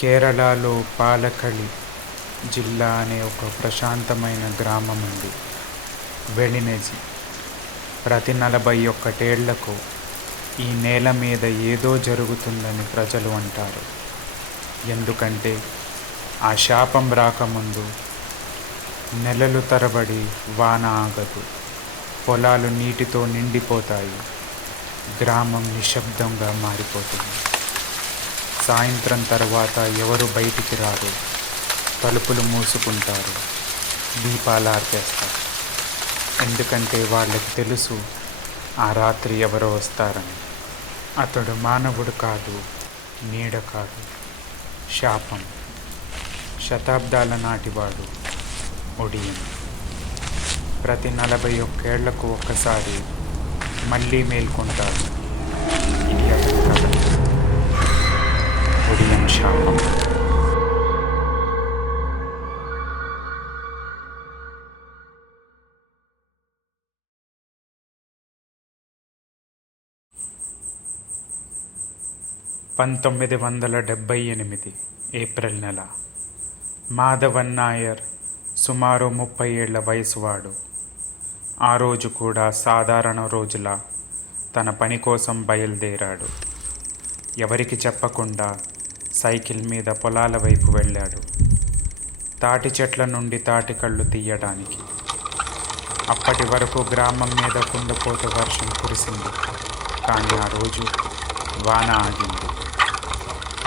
కేరళలో పాలకళి జిల్లా అనే ఒక ప్రశాంతమైన గ్రామం ఉంది. వెలినెజి. ప్రతి నలభై ఒక్కటేళ్ళకు ఈ నేల మీద ఏదో జరుగుతుందని ప్రజలు అంటారు. ఎందుకంటే ఆ శాపం రాకముందు నెలలు తరబడి వాన ఆగదు. పొలాలు నీటితో నిండిపోతాయి. గ్రామం నిశ్శబ్దంగా మారిపోతుంది. సాయంత్రం తర్వాత ఎవరు బయటికి రారు? తలుపులు మూసుకుంటారు. దీపాలు ఆర్పేస్తారు. ఎందుకంటే వాళ్ళకి తెలుసు ఆ రాత్రి ఎవరో వస్తారని. అతడు మానవుడు కాదు నీడ కాదు శాపం. శతాబ్దాల నాటివాడు ఒడియం ప్రతి నలభై ఒక్కేళ్ళకు ఒక్కసారి మళ్ళీ మేల్కొంటారు. ఇది అతని పంతొమ్మిది వందల డెబ్భై ఎనిమిది ఏప్రిల్ నెల. మాధవన్ నాయర్ సుమారు ముప్పై ఏళ్ళ వయసువాడు. ఆ రోజు కూడా సాధారణ రోజులా తన పని కోసం బయలుదేరాడు. ఎవరికి చెప్పకుండా సైకిల్ మీద పొలాల వైపు వెళ్ళాడు. తాటి చెట్ల నుండి తాటి కళ్ళు తీయడానికి. అప్పటి వరకు గ్రామం మీద కుండపోత వర్షం కురిసింది. కానీ ఆ రోజు వాన ఆగింది.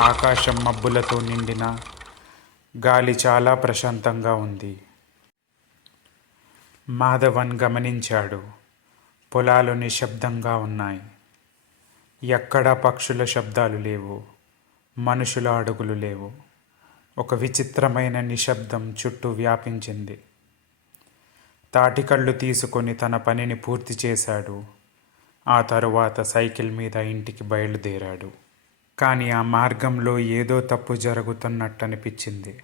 ఆకాశం మబ్బులతో నిండిన గాలి చాలా ప్రశాంతంగా ఉంది. మాధవన్ గమనించాడు పొలాలు నిశ్శబ్దంగా ఉన్నాయి. ఎక్కడా పక్షుల శబ్దాలు లేవు. మనుషుల అడుగులు లేవు. ఒక విచిత్రమైన నిశ్శబ్దం చుట్టూ వ్యాపించింది. తాటికళ్ళు తీసుకొని తన పనిని పూర్తి చేశాడు. ఆ తరువాత సైకిల్ మీద ఇంటికి బయలుదేరాడు. కానీ ఆ మార్గంలో ఏదో తప్పు జరుగుతున్నట్టు అనిపించింది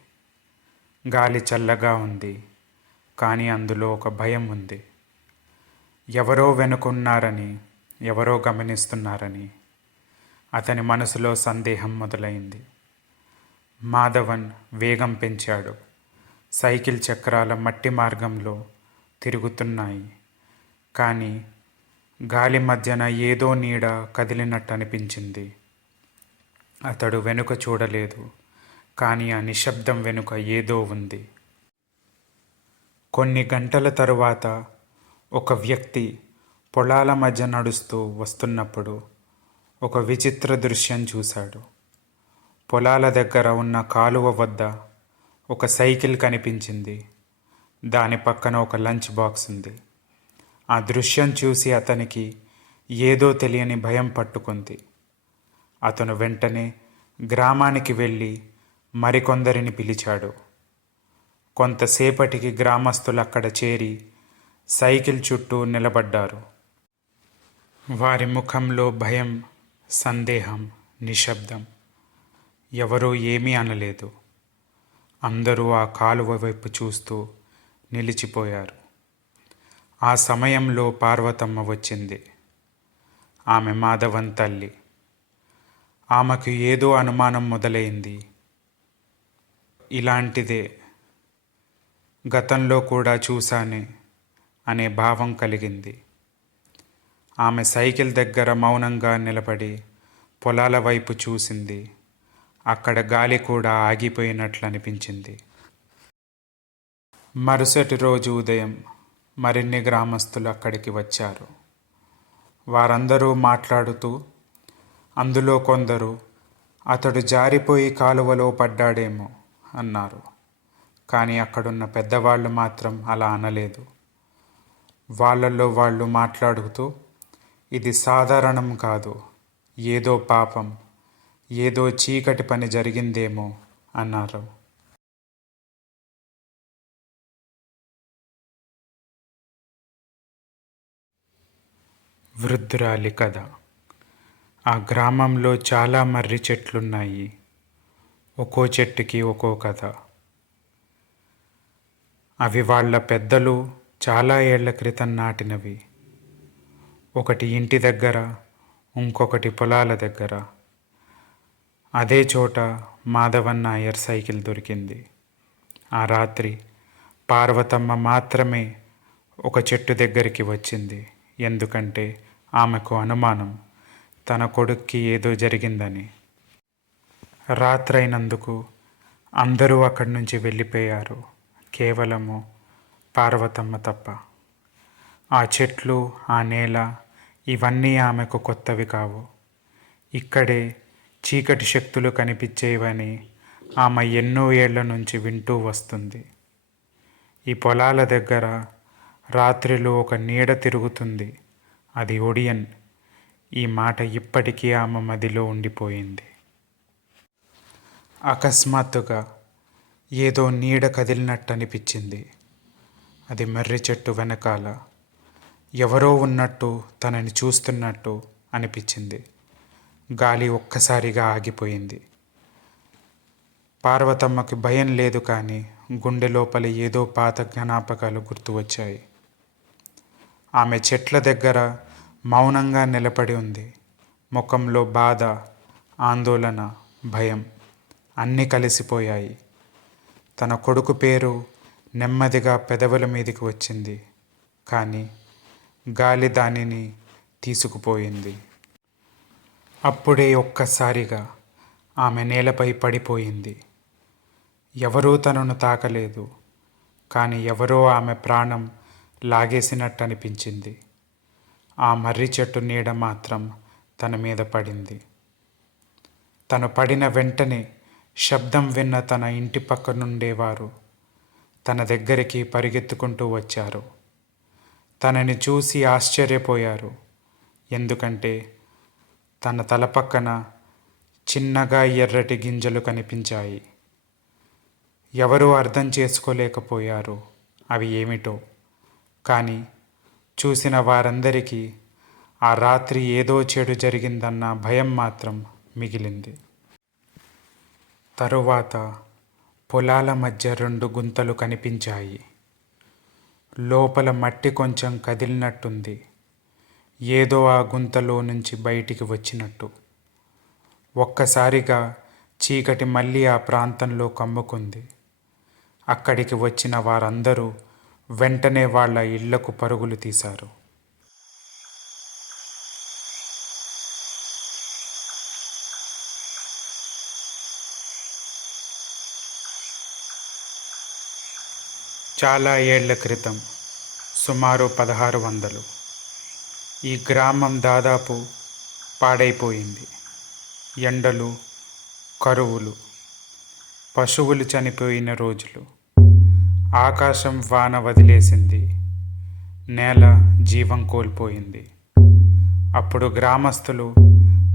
గాలి చల్లగా ఉంది. కానీ అందులో ఒక భయం ఉంది. ఎవరో వెనుకున్నారని ఎవరో గమనిస్తున్నారని. అతని మనసులో సందేహం మొదలైంది. మాధవన్ వేగం పెంచాడు. సైకిల్ చక్రాల మట్టి మార్గంలో తిరుగుతున్నాయి. కానీ గాలి మధ్యన ఏదో నీడ కదిలినట్టు అనిపించింది అతడు వెనుక చూడలేదు. కానీ ఆ నిశ్శబ్దం వెనుక ఏదో ఉంది. కొన్ని గంటల తరువాత ఒక వ్యక్తి పొలాల మధ్య నడుస్తూ వస్తున్నప్పుడు ఒక విచిత్ర దృశ్యం చూశాడు. పొలాల దగ్గర ఉన్న కాలువ వద్ద ఒక సైకిల్ కనిపించింది. దాని పక్కన ఒక లంచ్ బాక్స్ ఉంది. ఆ దృశ్యం చూసి అతనికి ఏదో తెలియని భయం పట్టుకుంది. అతను వెంటనే గ్రామానికి వెళ్ళి మరికొందరిని పిలిచాడు. కొంతసేపటికి గ్రామస్తులు అక్కడ చేరి సైకిల్ చుట్టూ నిలబడ్డారు. వారి ముఖంలో భయం సందేహం నిశ్శబ్దం. ఎవరూ ఏమీ అనలేదు. అందరూ ఆ కాలువ వైపు చూస్తూ నిలిచిపోయారు. ఆ సమయంలో పార్వతమ్మ వచ్చింది. ఆమె మాధవన్ తల్లి. ఆమెకు ఏదో అనుమానం మొదలైంది. ఇలాంటిదే. గతంలో కూడా చూశానే అనే భావం కలిగింది. ఆమె సైకిల్ దగ్గర మౌనంగా నిలబడి పొలాల వైపు చూసింది. అక్కడ గాలి కూడా ఆగిపోయినట్లు అనిపించింది మరుసటి రోజు ఉదయం మరిన్ని గ్రామస్తులు అక్కడికి వచ్చారు. వారందరూ మాట్లాడుతూ అందులో కొందరు అతడు జారిపోయి కాలువలో పడ్డాడేమో అన్నారు. కానీ అక్కడున్న పెద్దవాళ్ళు మాత్రం అలా అనలేదు. వాళ్ళల్లో వాళ్ళు మాట్లాడుతూ ఇది సాధారణం కాదు. ఏదో పాపం ఏదో చీకటి పని జరిగిందేమో అన్నారు. వృద్ధురాలి కథ. ఆ గ్రామంలో చాలా మర్రి చెట్లున్నాయి. ఒక్కో చెట్టుకి ఒక్కో కథ. అవి వాళ్ళ పెద్దలు చాలా ఏళ్ళ క్రితం నాటినవి. ఒకటి ఇంటి దగ్గర ఇంకొకటి పొలాల దగ్గర. అదే చోట మాధవన్న నాయర్ సైకిల్ దొరికింది. ఆ రాత్రి పార్వతమ్మ మాత్రమే ఒక చెట్టు దగ్గరికి వచ్చింది. ఎందుకంటే ఆమెకు అనుమానం తన కొడుక్కి ఏదో జరిగిందని. రాత్రైనందుకు అందరూ అక్కడి నుంచి వెళ్ళిపోయారు. కేవలము పార్వతమ్మ తప్ప. ఆ చెట్లు ఆ నేల ఇవన్నీ ఆమెకు కొత్తవి కావు. ఇక్కడే చీకటి శక్తులు కనిపించేవని ఆమె ఎన్నో ఏళ్ళ నుంచి వింటూ వస్తుంది. ఈ పొలాల దగ్గర రాత్రిలో ఒక నీడ తిరుగుతుంది. అది ఒడియన్. ఈ మాట ఇప్పటికీ ఆమె మదిలో ఉండిపోయింది. అకస్మాత్తుగా ఏదో నీడ కదిలినట్టు అనిపించింది అది మర్రి చెట్టు వెనకాల ఎవరో ఉన్నట్టు తనని చూస్తున్నట్టు అనిపించింది. గాలి ఒక్కసారిగా ఆగిపోయింది. పార్వతమ్మకి భయం లేదు కానీ గుండె లోపల ఏదో పాత జ్ఞాపకాలు గుర్తు వచ్చాయి. ఆమె చెట్ల దగ్గర మౌనంగా నిలబడి ఉంది. ముఖంలో బాధ ఆందోళన భయం అన్నీ కలిసిపోయాయి. తన కొడుకు పేరు నెమ్మదిగా పెదవుల మీదకి వచ్చింది. కానీ గాలి దానిని తీసుకుపోయింది. అప్పుడే ఒక్కసారిగా ఆమె నేలపై పడిపోయింది. ఎవరూ తనను తాకలేదు కానీ ఎవరో ఆమె ప్రాణం లాగేసినట్టు అనిపించింది ఆ మర్రి చెట్టు నీడ మాత్రం తన మీద పడింది. తను పడిన వెంటనే శబ్దం విన్న తన ఇంటి పక్కనుండేవారు తన దగ్గరికి పరిగెత్తుకుంటూ వచ్చారు. తనని చూసి ఆశ్చర్యపోయారు. ఎందుకంటే తన తల పక్కన చిన్నగా ఎర్రటి గింజలు కనిపించాయి. ఎవరూ అర్థం చేసుకోలేకపోయారు అవి ఏమిటో. కానీ చూసిన వారందరికీ ఆ రాత్రి ఏదో చెడు జరిగిందన్న భయం మాత్రం మిగిలింది. తరువాత పొలాల మధ్య రెండు గుంతలు కనిపించాయి. లోపల మట్టి కొంచెం కదిలినట్టుంది. ఏదో ఆ గుంతలో నుంచి బయటికి వచ్చినట్టు. ఒక్కసారిగా చీకటి మళ్ళీ ఆ ప్రాంతంలో కమ్ముకుంది. అక్కడికి వచ్చిన వారందరూ వెంటనే వాళ్ళ ఇళ్ళకు పరుగులు తీశారు. చాలా ఏళ్ళ క్రితం సుమారు పదహారు వందలు. ఈ గ్రామం దాదాపు పాడైపోయింది. ఎండలు కరువులు పశువులు చనిపోయిన రోజులు. ఆకాశం వాన వదిలేసింది. నేల జీవం కోల్పోయింది. అప్పుడు గ్రామస్తులు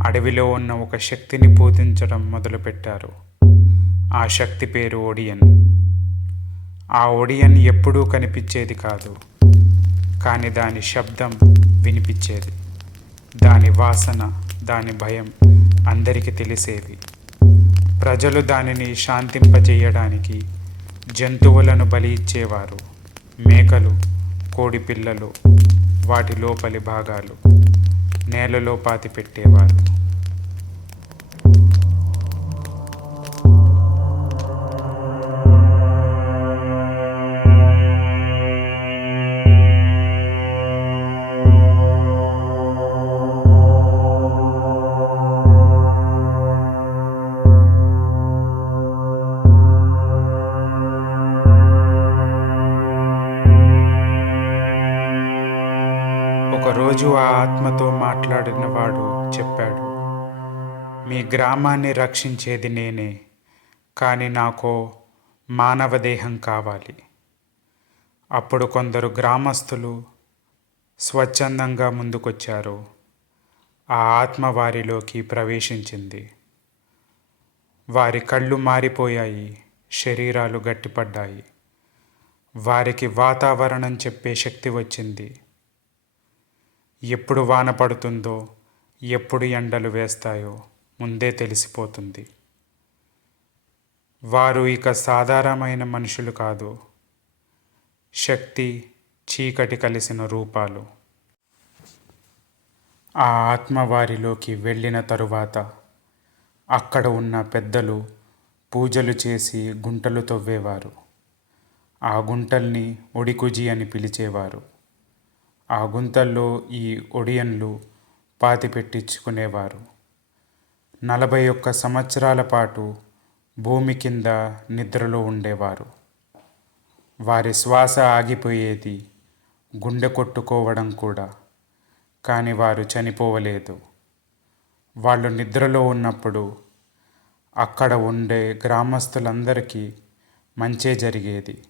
అడవిలో ఉన్న ఒక శక్తిని పూజించడం మొదలుపెట్టారు. ఆ శక్తి పేరు ఒడియన్. ఆ ఒడియన్ ఎప్పుడూ కనిపించేది కాదు. కానీ దాని శబ్దం వినిపించేది. దాని వాసన దాని భయం అందరికీ తెలిసేవి ప్రజలు దానిని శాంతింపజేయడానికి జంతువులను బలి ఇచ్చేవారు. మేకలు కోడి పిల్లలు వాటి లోపలి భాగాలు నేలలో పాతి పెట్టేవారు ఆత్మతో మాట్లాడిన వాడు చెప్పాడు మీ గ్రామాన్ని రక్షించేది నేనే కానీ నాకు మానవ దేహం కావాలి అప్పుడు కొందరు గ్రామస్తులు స్వచ్ఛందంగా ముందుకొచ్చారు. ఆ ఆత్మ వారిలోకి ప్రవేశించింది. వారి కళ్ళు మారిపోయాయి శరీరాలు గట్టిపడ్డాయి. వారికి వాతావరణం చెప్పే శక్తి వచ్చింది. ఎప్పుడు వాన పడుతుందో ఎప్పుడు ఎండలు వేస్తాయో ముందే తెలిసిపోతుంది. వారు ఇక సాధారణమైన మనుషులు కాదు. శక్తి చీకటి కలిసిన రూపాలు. ఆ ఆత్మ వారిలోకి వెళ్ళిన తరువాత అక్కడ ఉన్న పెద్దలు పూజలు చేసి గుంటలు తవ్వేవారు. ఆ గుంటల్ని ఒడికుజి అని పిలిచేవారు. ఆ గుంతల్లో ఈ ఒడియన్లు పాతి పెట్టించుకునేవారు. నలభై ఒక్క సంవత్సరాల పాటు భూమి కింద నిద్రలో ఉండేవారు. వారి శ్వాస ఆగిపోయేది గుండె కొట్టుకోవడం కూడా కానీ వారు చనిపోవలేదు. వాళ్ళు నిద్రలో ఉన్నప్పుడు అక్కడ ఉండే గ్రామస్తులందరికీ మంచే జరిగేది.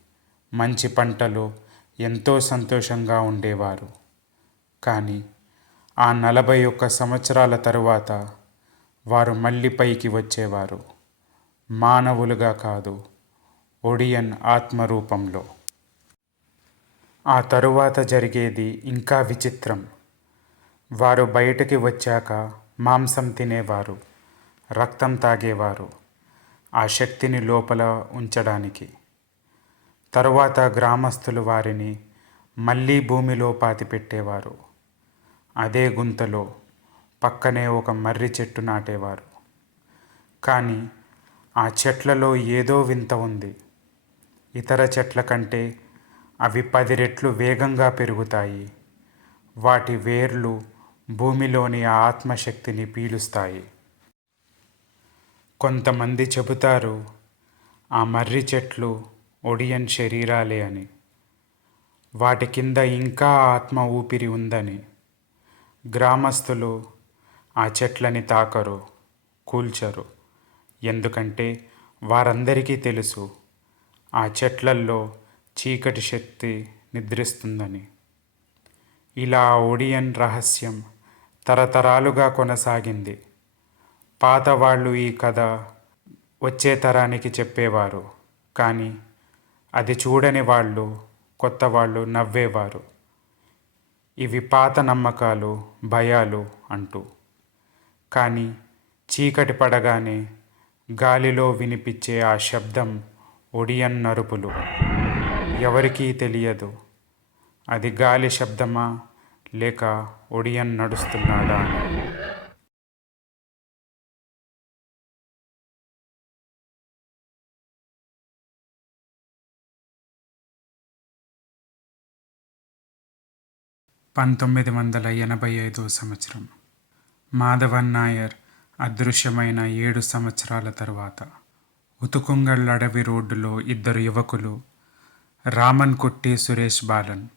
మంచి పంటలు ఎంతో సంతోషంగా ఉండేవారు. కానీ ఆ నలభై ఒక్క సంవత్సరాల తరువాత వారు మళ్ళీ పైకి వచ్చేవారు. మానవులుగా కాదు ఒడియన్ ఆత్మరూపంలో. ఆ తరువాత జరిగేది ఇంకా విచిత్రం. వారు బయటికి వచ్చాక మాంసం తినేవారు రక్తం తాగేవారు ఆ శక్తిని లోపల ఉంచడానికి. తరువాత గ్రామస్తులు వారిని మళ్ళీ భూమిలో పాతిపెట్టేవారు. అదే గుంతలో పక్కనే ఒక మర్రి చెట్టు నాటేవారు. కానీ ఆ చెట్లలో ఏదో వింత ఉంది. ఇతర చెట్ల కంటే అవి పది రెట్లు వేగంగా పెరుగుతాయి. వాటి వేర్లు భూమిలోని ఆత్మశక్తిని పీలుస్తాయి. కొంతమంది చెబుతారు ఆ మర్రి చెట్లు ఒడియన్ శరీరాలే అని. వాటి కింద ఇంకా ఆత్మ ఊపిరి ఉందని. గ్రామస్తులు ఆ చెట్లని తాకరు కూల్చరు. ఎందుకంటే వారందరికీ తెలుసు ఆ చెట్లల్లో చీకటి శక్తి నిద్రిస్తుందని. ఇలా ఒడియన్ రహస్యం తరతరాలుగా కొనసాగింది. పాత వాళ్ళు ఈ కథ వచ్చే తరానికి చెప్పేవారు. కానీ అది చూడని వాళ్ళు కొత్త వాళ్ళు నవ్వేవారు. ఇవి పాత నమ్మకాలు భయాలు అంటూ. కానీ చీకటి పడగానే గాలిలో వినిపించే ఆ శబ్దం ఒడియన్ నరుపులు. ఎవరికీ తెలియదు. అది గాలి శబ్దమా లేక ఒడియన్ నడుస్తున్నాడా పంతొమ్మిది వందల ఎనభై ఐదో సంవత్సరం. మాధవన్ నాయర్ అదృశ్యమైన ఏడు సంవత్సరాల తర్వాత ఉతుకుంగళ్ళ అడవి రోడ్డులో ఇద్దరు యువకులు రామన్ కుట్టి సురేష్ బాలన్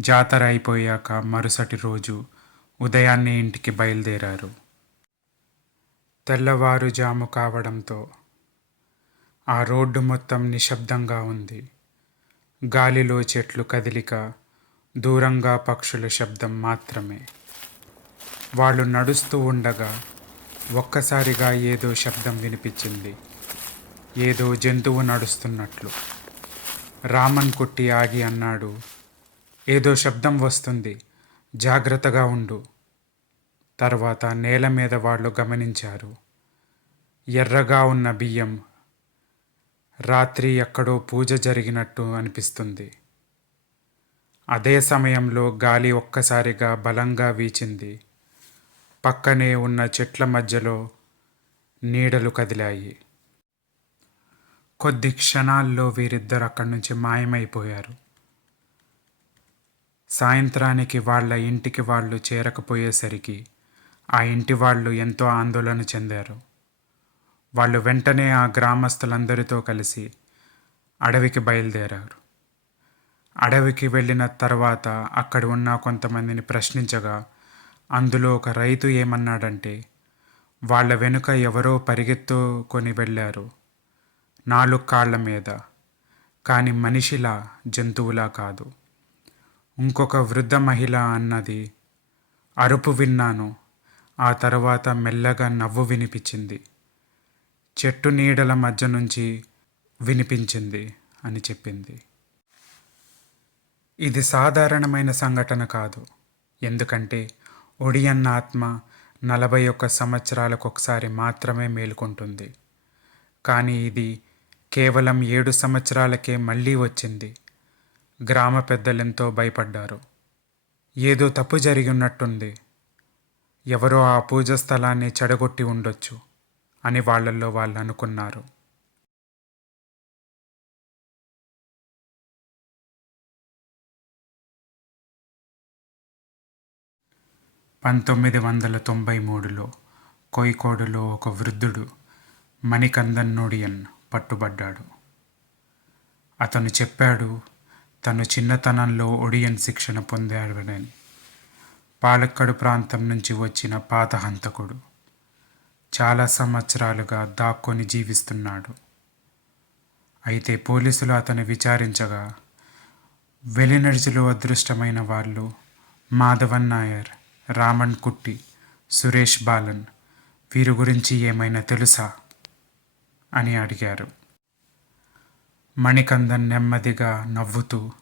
జాతర అయిపోయాక మరుసటి రోజు ఉదయాన్నే ఇంటికి బయలుదేరారు. తెల్లవారుజాము కావడంతో ఆ రోడ్డు మొత్తం నిశ్శబ్దంగా ఉంది. గాలిలో చెట్లు కదిలిక దూరంగా పక్షుల శబ్దం మాత్రమే. వాళ్ళు నడుస్తూ ఉండగా ఒక్కసారిగా ఏదో శబ్దం వినిపించింది. ఏదో జంతువు నడుస్తున్నట్లు. రామన్ కొట్టి ఆగి అన్నాడు ఏదో శబ్దం వస్తుంది. జాగ్రత్తగా ఉండు. తర్వాత నేల మీద వాళ్ళు గమనించారు. ఎర్రగా ఉన్న బియ్యం రాత్రి ఎక్కడో పూజ జరిగినట్టు అనిపిస్తుంది. అదే సమయంలో గాలి ఒక్కసారిగా బలంగా వీచింది. పక్కనే ఉన్న చెట్ల మధ్యలో నీడలు కదిలాయి. కొద్ది క్షణాల్లో వీరిద్దరు అక్కడి నుంచి మాయమైపోయారు. సాయంత్రానికి వాళ్ళ ఇంటికి వాళ్ళు చేరకపోయేసరికి ఆ ఇంటి వాళ్ళు ఎంతో ఆందోళన చెందారు. వాళ్ళు వెంటనే ఆ గ్రామస్తులందరితో కలిసి అడవికి బయలుదేరారు. అడవికి వెళ్ళిన తర్వాత అక్కడ ఉన్న కొంతమందిని ప్రశ్నించగా అందులో ఒక రైతు ఏమన్నాడంటే వాళ్ళ వెనుక ఎవరో పరిగెత్తుకొని వెళ్ళారు నాలుగు కాళ్ళ మీద. కానీ మనిషిలా జంతువులా కాదు. ఇంకొక వృద్ధ మహిళ అన్నది అరుపు విన్నాను. ఆ తర్వాత మెల్లగా నవ్వు వినిపించింది. చెట్టు నీడల మధ్య నుంచి వినిపించింది అని చెప్పింది. ఇది సాధారణమైన సంఘటన కాదు. ఎందుకంటే ఒడియన్న ఆత్మ నలభై ఒక్క సంవత్సరాలకు ఒకసారి మాత్రమే మేలుకుంటుంది. కానీ ఇది కేవలం ఏడు సంవత్సరాలకే మళ్ళీ వచ్చింది. గ్రామ పెద్దలెంతో భయపడ్డారు. ఏదో తప్పు జరిగి ఉన్నట్టుంది ఎవరో ఆ పూజ స్థలాన్ని చెడగొట్టి ఉండొచ్చు అని వాళ్ళల్లో వాళ్ళు అనుకున్నారు పంతొమ్మిది వందల తొంభై మూడులో కోయికోడులో ఒక వృద్ధుడు మణికందన్నోడియన్ పట్టుబడ్డాడు. అతను చెప్పాడు తను చిన్నతనంలో ఒడియన్ శిక్షణ పొందాడని. పాలక్కడు ప్రాంతం నుంచి వచ్చిన పాత హంతకుడు. చాలా సంవత్సరాలుగా దాక్కొని జీవిస్తున్నాడు. అయితే పోలీసులు అతను విచారించగా వెలినడిచిలో అదృష్టమైన వాళ్ళు మాధవన్ నాయర్ రామన్ కుట్టి సురేష్ బాలన్ వీరి గురించి ఏమైనా తెలుసా? అని అడిగారు. మణికందన్ నెమ్మదిగా నవ్వుతూ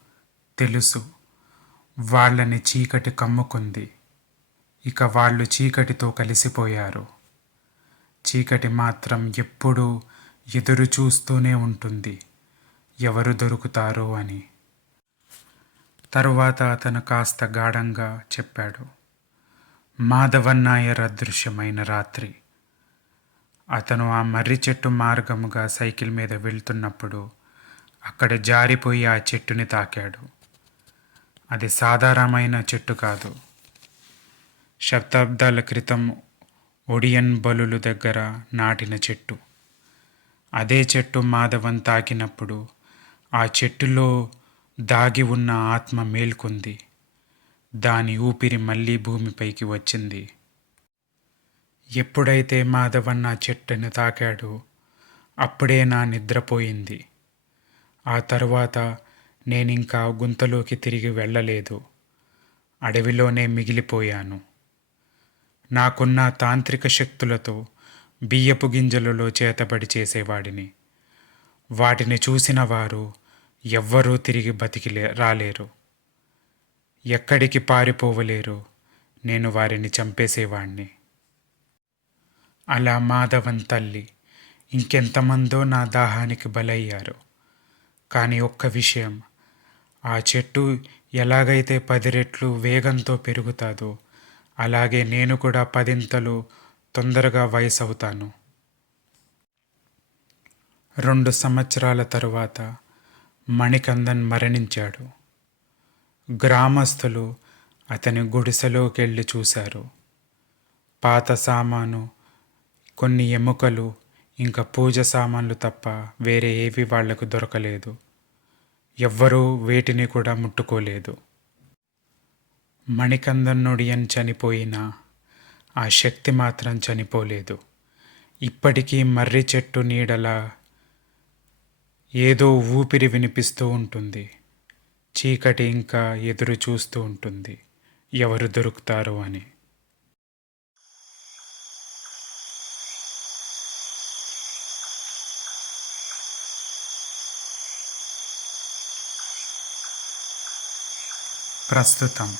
తెలుసు వాళ్ళని చీకటి కమ్ముకుంది. ఇక వాళ్ళు చీకటితో కలిసిపోయారు. చీకటి మాత్రం ఎప్పుడూ ఎదురు చూస్తూనే ఉంటుంది. ఎవరు దొరుకుతారో అని. తరువాత అతను కాస్త గాఢంగా చెప్పాడు. మాధవన్నాయర్ అదృశ్యమైన రాత్రి. అతను ఆ మర్రి చెట్టు మార్గముగా సైకిల్ మీద వెళ్తున్నప్పుడు అక్కడ జారిపోయి ఆ చెట్టుని తాకాడు. అది సాధారణమైన చెట్టు కాదు. శతాబ్దాల క్రితం ఒడియన్ బలులు దగ్గర నాటిన చెట్టు. అదే చెట్టు మాధవన్ తాకినప్పుడు ఆ చెట్టులో దాగి ఉన్న ఆత్మ మేల్కొంది. దాని ఊపిరి మళ్ళీ భూమిపైకి వచ్చింది. ఎప్పుడైతే మాధవన్ నా చెట్టుని తాకాడు అప్పుడే నా నిద్రపోయింది ఆ తరువాత నేనింకా గుంతలోకి తిరిగి వెళ్ళలేదు. అడవిలోనే మిగిలిపోయాను. నాకున్న తాంత్రిక శక్తులతో బియ్యపు గింజలలో చేతబడి చేసేవాడిని. వాటిని చూసిన వారు ఎవ్వరూ తిరిగి బతికి రాలేరు. ఎక్కడికి పారిపోవలేరు. నేను వారిని చంపేసేవాణ్ణి. అలా మాధవన్ తల్లి ఇంకెంతమందో నా దాహానికి బలయ్యారు. కానీ ఒక్క విషయం ఆ చెట్టు ఎలాగైతే పది రెట్లు వేగంతో పెరుగుతాదో అలాగే నేను కూడా పదింతలు తొందరగా వయసు అవుతాను రెండు సంవత్సరాల తరువాత మణికందన్ మరణించాడు. గ్రామస్తులు అతని గుడిసెలోకి వెళ్ళి చూశారు. పాత సామాను కొన్ని ఎముకలు ఇంకా పూజ సామాన్లు తప్ప వేరే ఏవి వాళ్ళకు దొరకలేదు. ఎవ్వరూ వేటిని కూడా ముట్టుకోలేదు. మణికందన్నుడియన్ చనిపోయినా ఆ శక్తి మాత్రం చనిపోలేదు. ఇప్పటికీ మర్రి చెట్టు నీడలా ఏదో ఊపిరి వినిపిస్తూ ఉంటుంది. చీకటి ఇంకా ఎదురు చూస్తూ ఉంటుంది. ఎవరు దొరుకుతారు అని. ప్రస్తుతం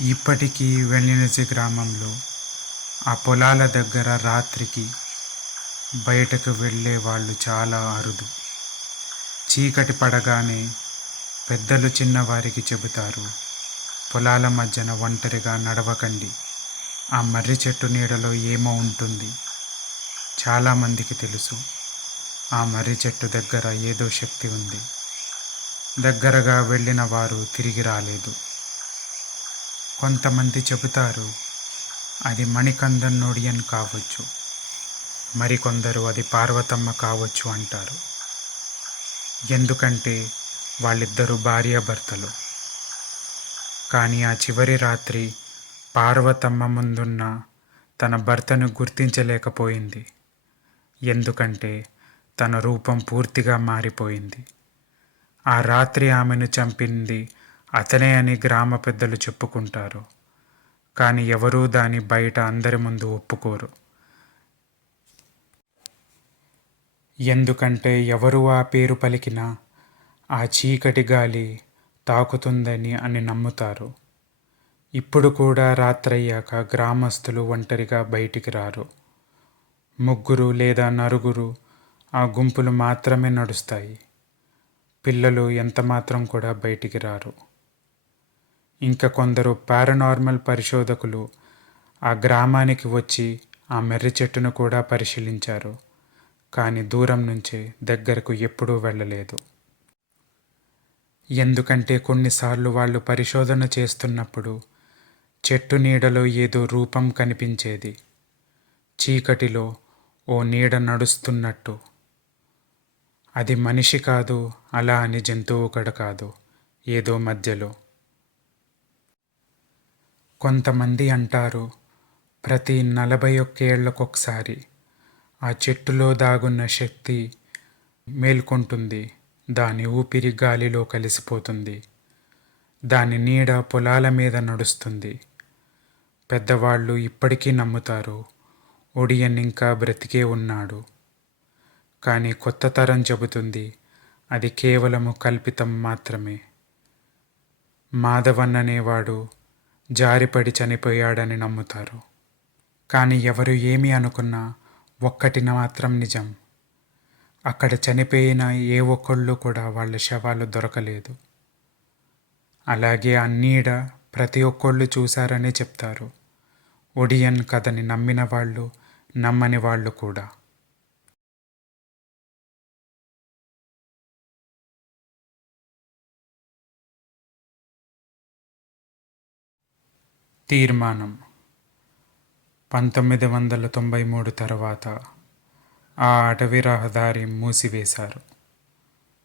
ఇప్పటికీ వెల్లినజి గ్రామంలో ఆ పొలాల దగ్గర రాత్రికి బయటకు వెళ్ళే వాళ్ళు చాలా అరుదు. చీకటి పడగానే పెద్దలు చిన్నవారికి చెబుతారు పొలాల మధ్యన ఒంటరిగా నడవకండి. ఆ మర్రి చెట్టు నీడలో ఏమో ఉంటుంది. చాలామందికి తెలుసు ఆ మర్రి చెట్టు దగ్గర ఏదో శక్తి ఉంది. దగ్గరగా వెళ్ళిన వారు తిరిగి రాలేదు. కొంతమంది చెబుతారు అది మణికందన్ నోడియన్ కావచ్చు. మరికొందరు అది పార్వతమ్మ కావచ్చు అంటారు. ఎందుకంటే వాళ్ళిద్దరూ భార్యాభర్తలు. కానీ ఆ చివరి రాత్రి పార్వతమ్మ ముందున్న తన భర్తను గుర్తించలేకపోయింది. ఎందుకంటే తన రూపం పూర్తిగా మారిపోయింది. ఆ రాత్రి ఆమెను చంపింది అతనే అని గ్రామ పెద్దలు చెప్పుకుంటారు. కానీ ఎవరూ దాని బయట అందరి ముందు ఒప్పుకోరు. ఎందుకంటే ఎవరు ఆ పేరు పలికినా ఆ చీకటి గాలి తాకుతుందని అని నమ్ముతారు. ఇప్పుడు కూడా రాత్రయ్యాక గ్రామస్తులు ఒంటరిగా బయటికి రారు. ముగ్గురు లేదా నలుగురు ఆ గుంపులు మాత్రమే నడుస్తాయి. పిల్లలు ఎంత మాత్రం కూడా బయటికి రారు. ఇంకా కొందరు పారానార్మల్ పరిశోధకులు ఆ గ్రామానికి వచ్చి ఆ మెర్రి చెట్టును కూడా పరిశీలించారు. కానీ దూరం నుంచే దగ్గరకు ఎప్పుడూ వెళ్ళలేదు. ఎందుకంటే కొన్నిసార్లు వాళ్ళు పరిశోధన చేస్తున్నప్పుడు చెట్టు నీడలో ఏదో రూపం కనిపించేది. చీకటిలో ఓ నీడ నడుస్తున్నట్టు. అది మనిషి కాదు అలా అని జంతువు కడ కాదు ఏదో మధ్యలో. కొంతమంది అంటారు ప్రతి నలభై ఒక్కేళ్ళకొకసారి ఆ చెట్టులో దాగున్న శక్తి మేల్కొంటుంది. దాని ఊపిరి గాలిలో కలిసిపోతుంది. దాని నీడ పొలాల మీద నడుస్తుంది. పెద్దవాళ్ళు ఇప్పటికీ నమ్ముతారు ఒడియన్ ఇంకా బ్రతికే ఉన్నాడు. కానీ కొత్త తరం చెబుతుంది అది కేవలము కల్పితం మాత్రమే. మాధవన్ అనేవాడు జారిపడి చనిపోయాడని నమ్ముతారు. కానీ ఎవరు ఏమి అనుకున్నా ఒక్కటి మాత్రం నిజం. అక్కడ చనిపోయిన ఏ ఒక్కళ్ళు కూడా వాళ్ళ శవాలు దొరకలేదు. అలాగే ఆ నీడ ప్రతి ఒక్కళ్ళు చూశారనే చెప్తారు. ఒడియన్ కథని నమ్మిన వాళ్ళు నమ్మని వాళ్ళు కూడా. తీర్మానం. పంతొమ్మిది వందల తొంభై మూడు తర్వాత ఆ అటవీ రహదారి మూసివేశారు.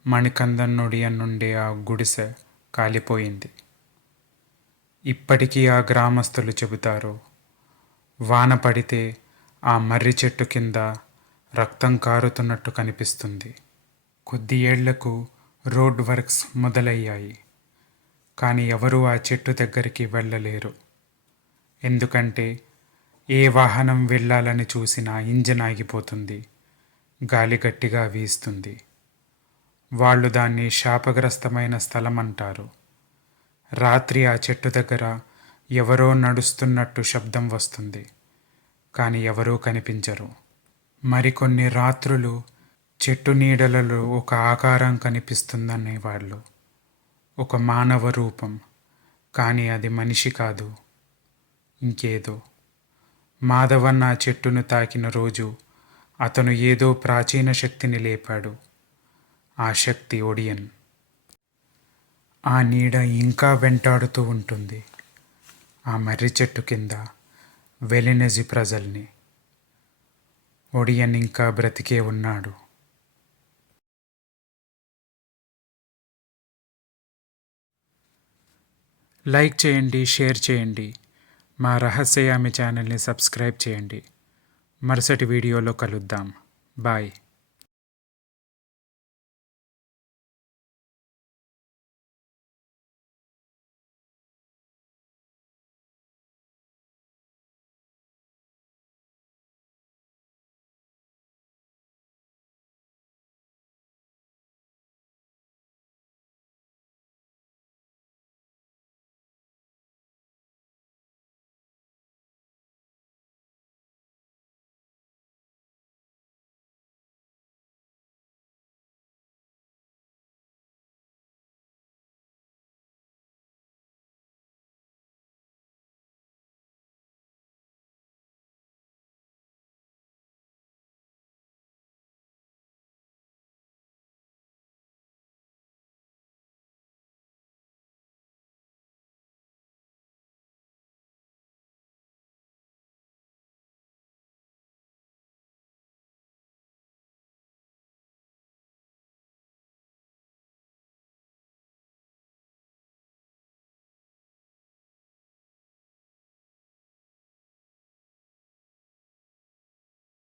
మణికందన్ నొడియన్ నుండి ఆ గుడిసె కాలిపోయింది. ఇప్పటికీ ఆ గ్రామస్తులు చెబుతారు వాన పడితే ఆ మర్రి చెట్టు కింద రక్తం కారుతున్నట్టు కనిపిస్తుంది. కొద్ది ఏళ్ళకు రోడ్ వర్క్స్ మొదలయ్యాయి. కానీ ఎవరూ ఆ చెట్టు దగ్గరికి వెళ్ళలేరు. ఎందుకంటే ఏ వాహనం వెళ్ళాలని చూసినా ఇంజన్ ఆగిపోతుంది. గాలి గట్టిగా వీస్తుంది. వాళ్ళు దాన్ని శాపగ్రస్తమైన స్థలం అంటారు రాత్రి ఆ చెట్టు దగ్గర ఎవరో నడుస్తున్నట్టు శబ్దం వస్తుంది. కానీ ఎవరూ కనిపించరు. మరికొన్ని రాత్రులు చెట్టు నీడలలో ఒక ఆకారం కనిపిస్తుందనేవాళ్ళు ఒక మానవ రూపం. కానీ అది మనిషి కాదు. ఇంకేదో. మాధవన్న ఆ చెట్టును తాకిన రోజు అతను ఏదో ప్రాచీన శక్తిని లేపాడు. ఆ శక్తి ఒడియన్. ఆ నీడ ఇంకా వెంటాడుతూ ఉంటుంది. ఆ మర్రి చెట్టు కింద వెలినెజి ప్రజల్ని. ఒడియన్ ఇంకా బ్రతికే ఉన్నాడు. లైక్ చేయండి షేర్ చేయండి. మా రహస్యయామి ఛానల్ని సబ్స్క్రైబ్ చేయండి. మరుసటి వీడియోలో కలుద్దాం. బాయ్.